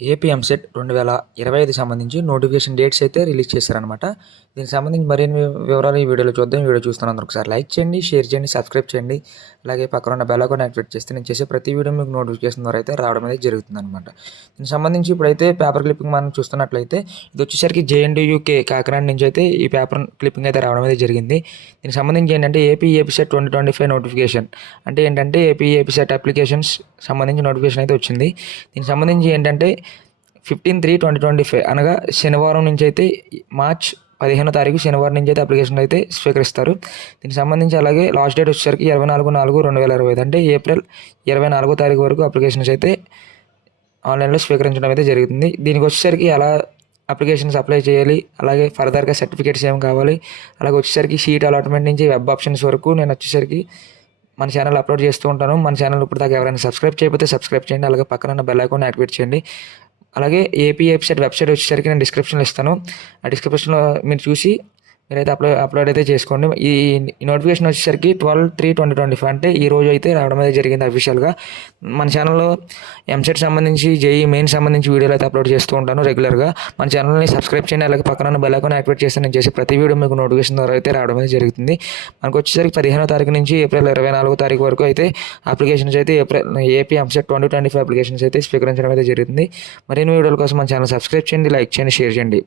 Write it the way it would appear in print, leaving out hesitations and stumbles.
AP EAMCET 2025 సంబంధించి notification dates అయితే release చేశారనమాట. దీనికి సంబంధించి మరిన్ని వివరాలు ఈ వీడియోలో చూద్దాం. ఈ వీడియో చూస్తున్నందుకు ఒకసారి లైక్ చేయండి, షేర్ చేయండి, సబ్స్క్రైబ్ చేయండి. అలాగే పక్కన ఉన్న బెల్ ఐకాన్ యాక్టివేట్ చేస్తే నేను చేసే ప్రతి వీడియో మీకు నోటిఫికేషన్ ద్వారా అయితే రావడం అనేది జరుగుతుందనమాట. దీనికి సంబంధించి ఇప్పుడైతే పేపర్ క్లిప్పింగ్ మనం చూస్తున్నట్లయితే ఇది వచ్చేసరికి జేఎన్టీయూకే కాకినాడ నుంచి అయితే ఈ పేపర్ క్లిప్పింగ్ అయితే రావడం అయితే జరిగింది. దీనికి సంబంధించి ఏంటంటే ఏపీ సెట్ 2025 నోటిఫికేషన్ అంటే ఏంటంటే ఏపీ సెట్ అప్లికేషన్స్ సంబంధించి నోటిఫికేషన్ అయితే వచ్చింది. దీనికి సంబంధించి ఏంటంటే 15/3/2025 అనగా శనివారం నుంచి అయితే మార్చ్ 15వ తారీఖు శనివారం నుంచి అయితే అప్లికేషన్ అయితే స్వీకరిస్తారు. దీనికి సంబంధించి అలాగే లాస్ట్ డేట్ వచ్చేసరికి 24/4/2025 అంటే ఏప్రిల్ 24వ తారీఖు వరకు అప్లికేషన్స్ అయితే ఆన్లైన్లో స్వీకరించడం అయితే జరుగుతుంది. దీనికి వచ్చేసరికి ఎలా అప్లికేషన్స్ అప్లై చేయాలి, అలాగే ఫర్దర్గా సర్టిఫికేట్స్ ఏం కావాలి, అలాగే వచ్చేసరికి షీట్ అలాట్మెంట్ నుంచి వెబ్ ఆప్షన్స్ వరకు నేను వచ్చేసరికి మన ఛానల్ అప్లోడ్ చేస్తూ ఉంటాను. మన ఛానల్ ఇప్పుడు దాకా ఎవరైనా సబ్స్క్రైబ్ చేయకపోతే సబ్స్క్రైబ్ చేయండి. అలాగే పక్కన ఉన్న బెల్ ఐకాన్ యాక్టివేట్ చేయండి. అలాగే ఏపీ వెబ్సైట్ వచ్చేసరికి నేను డిస్క్రిప్షన్లో ఇస్తాను. ఆ డిస్క్రిప్షన్లో మీరు చూసి మీరైతే అప్లోడ్ అయితే చేసుకోండి. ఈ నోటిఫికేషన్ వచ్చేసరికి 12/3/2025 అంటే ఈ రోజు అయితే రావడం అయితే జరిగింది అఫీషియల్గా. మన ఛానల్లో ఎంసెట్ సంబంధించి జేఈ మెయిన్ సంబంధించి వీడియోలు అయితే అప్లోడ్ చేస్తూ ఉంటాను రెగ్యులర్గా. మన ఛానల్ని సబ్స్క్రైబ్ చేయండి. అలాగే పక్కన బెల్ ఐకాన్ యాక్టివేట్ చేస్తే నేను చేసే ప్రతి వీడియో మీకు నోటిఫికేషన్ ద్వారా అయితే రావడం అయితే జరుగుతుంది. మనకు వచ్చేసరికి 15వ తారీఖు నుంచి ఏప్రిల్ 24వ తారీఖు వరకు అయితే అప్లికేషన్స్ అయితే ఏపీ ఎంసెట్ 2025 అప్లికేషన్స్ అయితే స్వీకరించడం అయితే జరుగుతుంది. మరిన్ని వీడియోల కోసం మన ఛానల్ సబ్స్క్రైబ్ చేయండి, లైక్ చేయండి, షేర్ చేయండి.